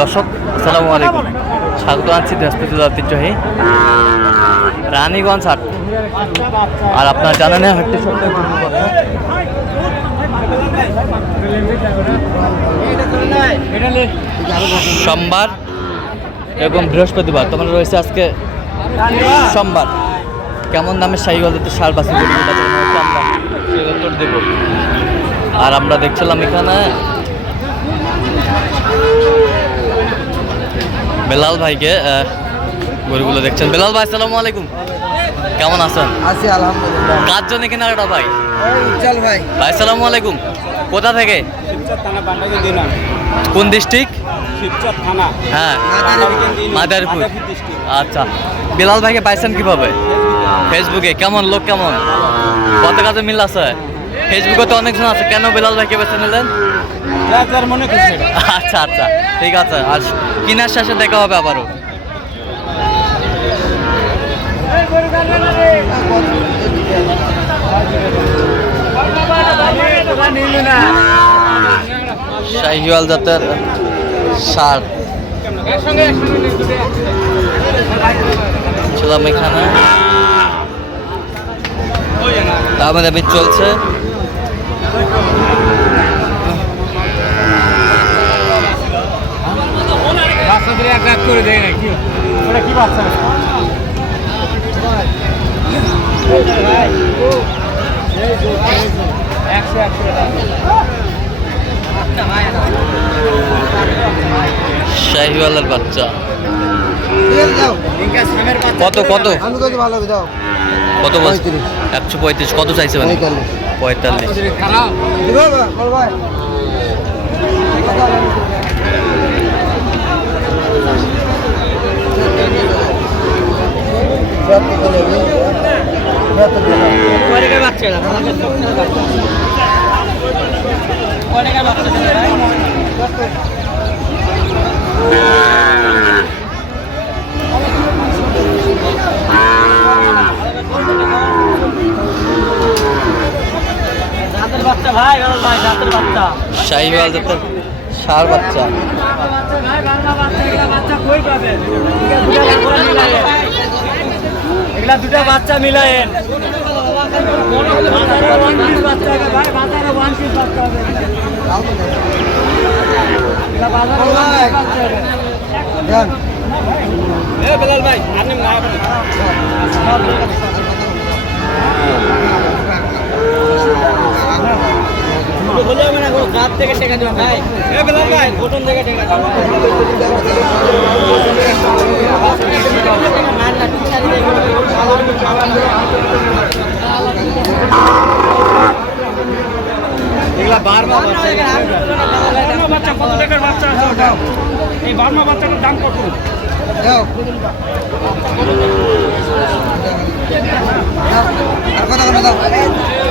দর্শক, আসসালামু আলাইকুম। স্বাগত আছি দেশপ্রতি ঐতিহ্যহী রানীগঞ্জ হাট। আর আপনারা জানেন হাটটি সোমবার এবং বৃহস্পতিবার, তোমার রয়েছে আজকে সোমবার। কেমন দামে শাহিওয়ালতে সার বাসি আর আমরা দেখছিলাম এখানে বেলাল ভাইকে গরুগুলো দেখছেন। বেলাল ভাই আসসালামু আলাইকুম। কেমন আছেন? আছি আলহামদুলিল্লাহ। কার জন্য কেনাকাটা ভাই? উজ্জ্বল ভাই। ভাই আসসালামু আলাইকুম। কোথা থেকে? কোন ডিস্ট্রিক্ট? হ্যাঁ। মাদারীপুর। ডিস্ট্রিক্ট। আচ্ছা। বেলাল ভাইকে পাইছেন কীভাবে? ফেসবুকে। কেমন? লোক কেমন? কত কাজে মিল আছে? ফেসবুকে তো অনেকজন আছে। কেন বেলাল ভাইকে বেছে নিলেন? যার মনে খুশি আচ্ছা আচ্ছা। ঠিক আছে আর কিনার শেষে দেখা হবে আবারও। শাহিওয়াল জাতের সার ছিলাম এখানে। দামে দামি চলছে। বাচ্চাদের করে দেয় না কি? ওটা কি বাচ্চা? একশো একশো শাহিওয়ালের বাচ্চা। দাও কত কত? কত ভালো দাও। কত বলছে একশো পঁয়ত্রিশ। কত চাইছে মানে? পঁয়তাল্লিশ। পঁয়তাল্লিশ খারাপ দিব বল ভাই জাতের বাচ্চা ভাই ভালো ভাই জাতের বাচ্চা শাহিওয়াল জাতের সার বাচ্চা। এগুলা বাচ্চা কই এগুলা দুটা বাচ্চা মিলায়েন ভাই বাজারে ওয়ান পিস বাচ্চা হবে এগুলা বাজারে ওয়ান পিস বাচ্চা হবে দেন এ বেলাল ভাই আপনি না গাছ থেকে টেকা দেবেন ভাই এ বেলাল ভাই ঘটন থেকে টেকা বাচ্চা। এই বার্মা বাচ্চাটার দাম কত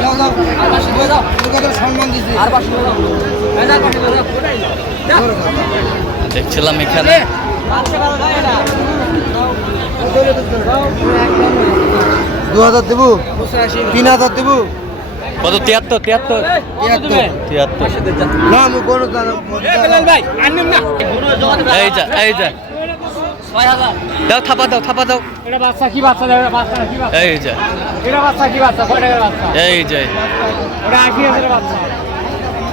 দাও দাও তুমি কত সম্মান দিছি আর পাঁচশো দেখছিলাম এখানে। দু হাজার দেবো? তিন হাজার দেবো? কত? তিয়াত্তর তিয়াত্তর। তিয়াত্তর। না আমি কোনো এই যা এই যা। দাও থাপা দাও থাপা দাও। এটা বাচ্চা কি বাচ্চা দেবে বাচ্চা কি বাচ্চা? এই যা। এটা বাচ্চা কি বাচ্চা? কয় টাকার বাচ্চা? এই যে ওটা আশি হাজারের বাচ্চা এটা আশি হাজারের বাচ্চা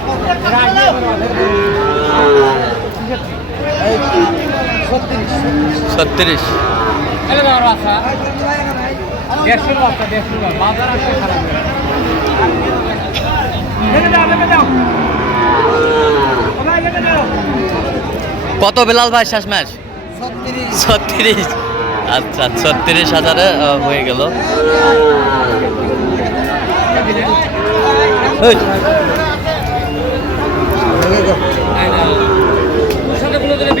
ছত্রিশ। কত বেলাল ভাই শেষ ম্যাচ? ছত্রিশ। আচ্ছা ছত্রিশ হাজারে হয়ে গেল এই, তোর সাথে কোনো দিনে বিক্রম হয়েছে দেখেছি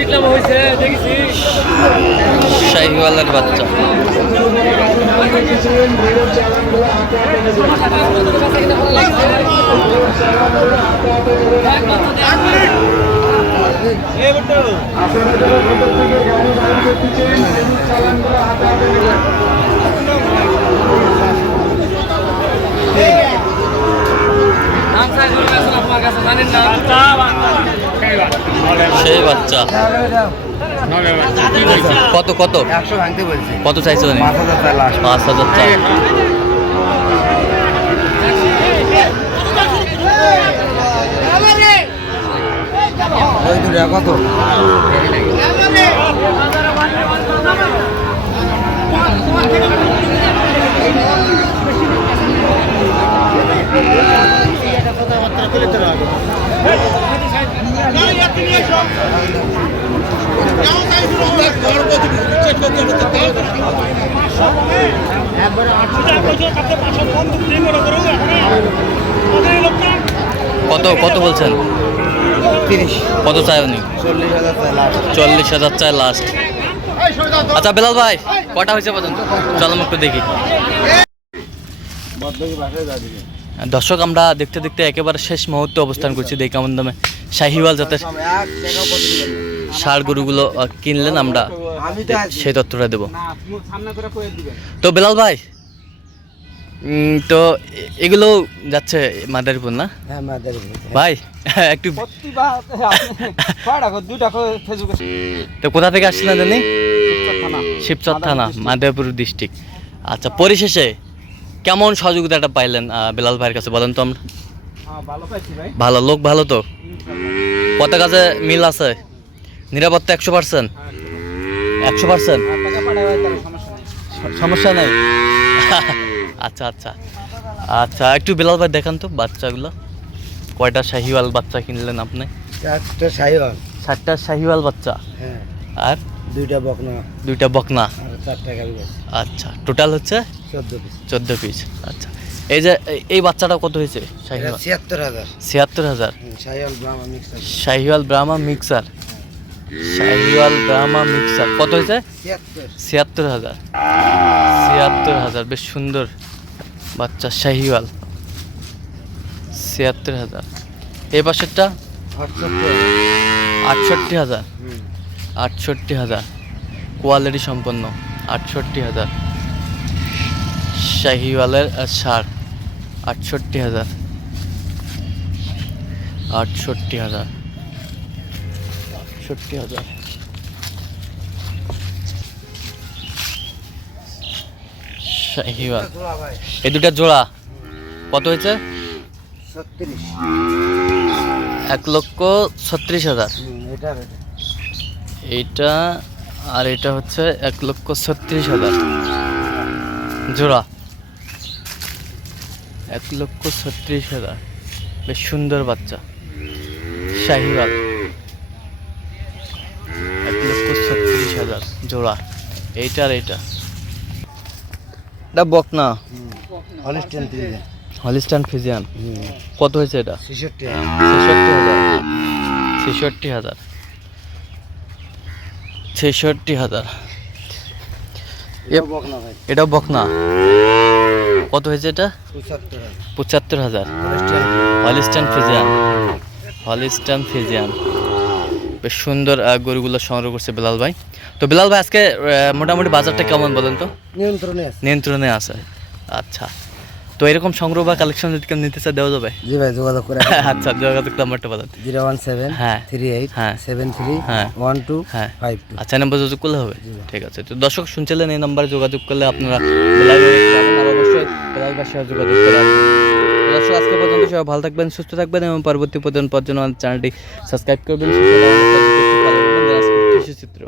শাহিওয়ালের বাচ্চা। আপনার কাছে জানেন না সেই বাচ্চা কত কত একশো ভাঙতে বলছি কত চাইছো পাঁচ হাজার চাই কত কত কত বলছেন? তিরিশ। কত চাই উনি? চল্লিশ হাজার চায় লাস্ট আচ্ছা বেলাল ভাই কটা হয়েছে পর্যন্ত? চলো একটু দেখি। দর্শক আমরা দেখতে দেখতে একেবারে শেষ মুহূর্তে অবস্থান করছি দেখি কেমন দামে। শাহিওয়াল জাতের দিবেন? ষাড় গরুগুলো কিনলেন আমরা সেই তথ্যটা দেবো। তো বেলাল ভাই তো এগুলো যাচ্ছে মাদারীপুর না? হ্যাঁ ভাই একটু তো কোথা থেকে আসছিলেন জানি? থানা। শিবচর থানা মাদারীপুর ডিস্ট্রিক্ট আচ্ছা পরিশেষে কেমন সহযোগিতাটা পাইলেন বেলাল ভাইয়ের কাছে বলেন তো আমরা? হ্যাঁ ভালো পাইছি ভাই। ভালো লোক ভালো তো? কত কাজে মিল আছে? নিরাপত্তা একশো পার্সেন্ট? একশো পার্সেন্ট? নেই। সমস্যা নেই? আচ্ছা আচ্ছা। আচ্ছা একটু বেলাল ভাই দেখান তো বাচ্চাগুলো। কয়টা শাহিওয়াল বাচ্চা কিনলেন আপনি? একটা সাইওয়াল ষাটটা শাহিওয়াল বাচ্চা? হ্যাঁ। আর? দুইটা বকনা। দুইটা বকনা? আর চারটা আছে আচ্ছা টোটাল হচ্ছে? চোদ্দ পিস। চোদ্দ পিস আচ্ছা। এই যে এই- বাচ্চাটা কত হয়েছে শাহিওয়াল? ছিয়াত্তর হাজার। ছিয়াত্তর হাজার? Sahiwal Brahma mixer. Sahiwal Brahma mixer. Sahiwal Brahma mixer. কত হয়েছে? ছিয়াত্তর হাজার। ছিয়াত্তর হাজার বেশ সুন্দর। বাচ্চা শাহিওয়াল। ছিয়াত্তর হাজার। এই আটষট্টি আটষট্টি হাজার। আটষট্টি হাজার। কোয়ালিটি সম্পন্ন। আটষট্টি হাজার। শাহিওয়ালের সার। আটষট্টি হাজার। আটষট্টি হাজার। আটষট্টি হাজার। শাহিওয়াল এই দুটা জোড়া। কত হয়েছে? এক লক্ষ ছত্রিশ হাজার। এইটা আর এটা হচ্ছে এক লক্ষ ছত্রিশ হাজার। জোড়া। এক লক্ষ ছত্রিশ হাজার। বেশ সুন্দর বাচ্চা। শাহিওয়াল। এক লক্ষ ছত্রিশ হাজার জোড়া। এইটা আর এইটা। এটা বকনা। হলিস্টেন তিন হলিস্টান ফিজিয়ান। কত হয়েছে এটা? ছেষট্টি। হাজার। ছেষট্টি হাজার। ছেষট্টি হাজার। এটা বকনা কত হয়েছে এটা? পঁচাত্তর হাজার। Holstein Friesian. Holstein Friesian. বেশ সুন্দর গরুগুলো সংগ্রহ করছে বেলাল ভাই। তো বেলাল ভাই আজকে মোটামুটি বাজারটা কেমন বলেন তো? নিয়ন্ত্রণে আছে। নিয়ন্ত্রণে আছে। আচ্ছা। তো এরকম সংগ্রহ বা কালেকশন যদি কেউ নিতে চায় দেওয়া যাবে? জি ভাই যোগাযোগ করে আচ্ছা যোগাযোগ নাম্বারটা বলেন। জিরো ওয়ান সেভেন হ্যাঁ। থ্রি এইট হ্যাঁ। সেভেন থ্রি হ্যাঁ। ওয়ান টু হ্যাঁ। Five two. আচ্ছা নাম্বার যোগাযোগ করলে হবে? ঠিক আছে। তো দর্শক শুনছিলেন এই নাম্বারে যোগাযোগ করলে আপনারা অবশ্যই যোগাযোগ করে দর্শক, আজকে পর্যন্ত সবাই ভালো থাকবেন, সুস্থ থাকবেন এবং পরবর্তী পর্যন্ত পর্যন্ত চ্যানেলটি সাবস্ক্রাইব করবেন শিশুচিত্র